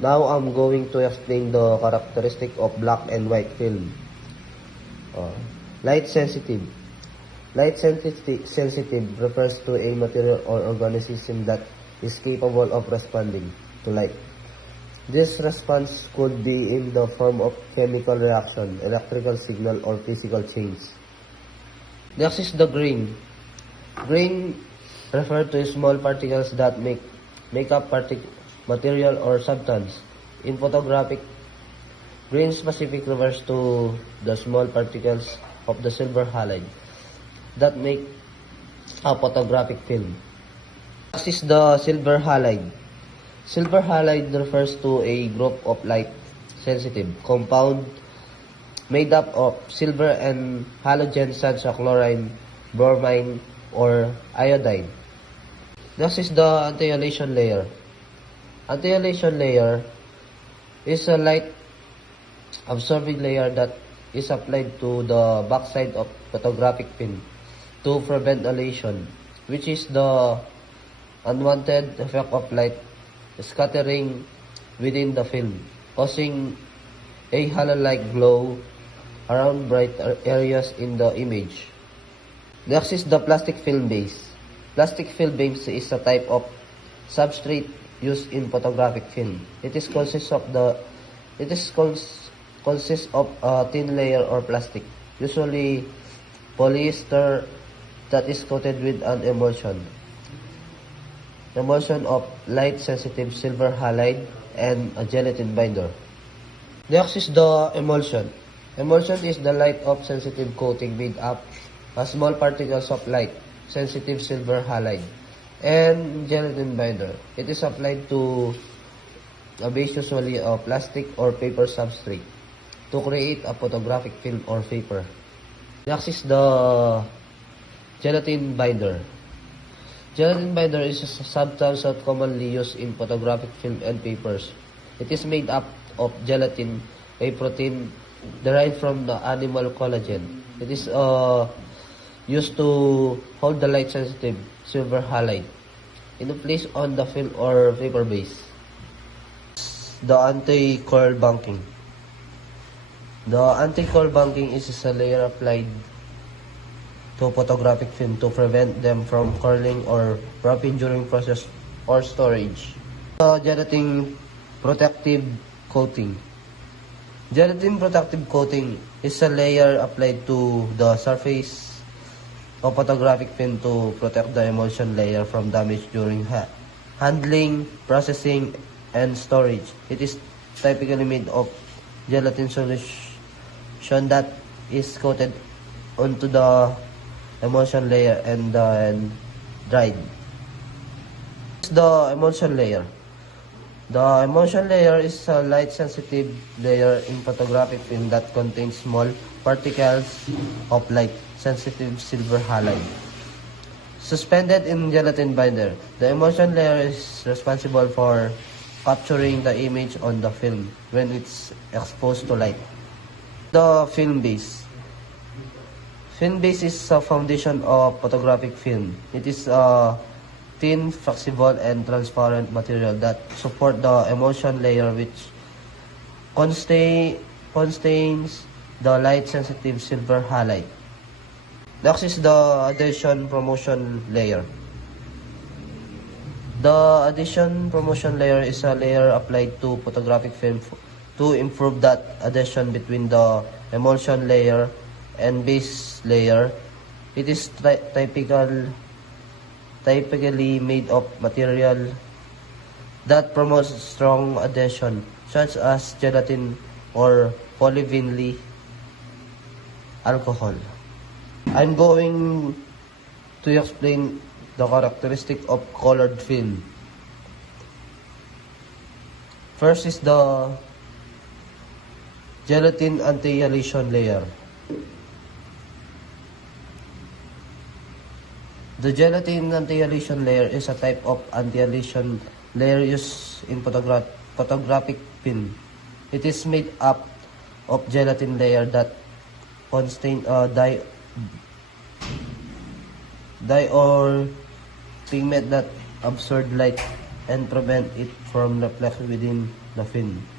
Now I'm going to explain the characteristic of black and white film. Light sensitive. Light sensitive refers to a material or organism that is capable of responding to light. This response could be in the form of chemical reaction, electrical signal, or physical change. Next is the grain. Grain refer to small particles that make up material or substance. In photographic, grain specific refers to the small particles of the silver halide that make a photographic film. Next is the silver halide. Silver halide refers to a group of light-sensitive compound made up of silver and halogens such as chlorine, bromine, or iodine. Next is the anti-halation layer. Anti-halation layer is a light-absorbing layer that is applied to the backside of photographic film to prevent halation, which is the unwanted effect of light scattering within the film, causing a halo-like glow around bright areas in the image. Next is the plastic film base. Plastic film base is a type of substrate used in photographic film. It consists of a thin layer or plastic, usually polyester, that is coated with an emulsion of light-sensitive silver halide and a gelatin binder. Next is the emulsion. Emulsion is the light of sensitive coating made up of small particles of light-sensitive silver halide and gelatin binder. It is applied to a base, usually a plastic or paper substrate, to create a photographic film or paper. Next is the gelatin binder. Gelatin binder is a substance that commonly used in photographic film and papers. It is made up of gelatin, a protein derived from the animal collagen. It is used to hold the light-sensitive silver halide in place on the film or paper base. The anti-curl bunking. The anti-curl bunking is a layer applied to photographic film to prevent them from curling or wrapping during process or storage. The gelatin protective coating. Gelatin protective coating is a layer applied to the surface of photographic film to protect the emulsion layer from damage during handling, processing, and storage. It is typically made of gelatin solution that is coated onto the emulsion layer and then dried. The emulsion layer. The emulsion layer is a light-sensitive layer in photographic film that contains small particles of light-sensitive silver halide suspended in gelatin binder. The emulsion layer is responsible for capturing the image on the film when it's exposed to light. The film base. Film base is a foundation of photographic film. It is a thin, flexible, and transparent material that support the emulsion layer, which contains the light-sensitive silver halide. Next is the adhesion promotion layer. The adhesion promotion layer is a layer applied to photographic film to improve that adhesion between the emulsion layer and base layer. It is typically made of material that promotes strong adhesion, such as gelatin or polyvinyl alcohol. I'm going to explain the characteristic of colored film. First is the gelatin anti-halation layer. The gelatin anti-halation layer is a type of anti-halation layer used in photographic film. It is made up of gelatin layer that contain dye or pigment that absorb light and prevent it from reflecting within the film.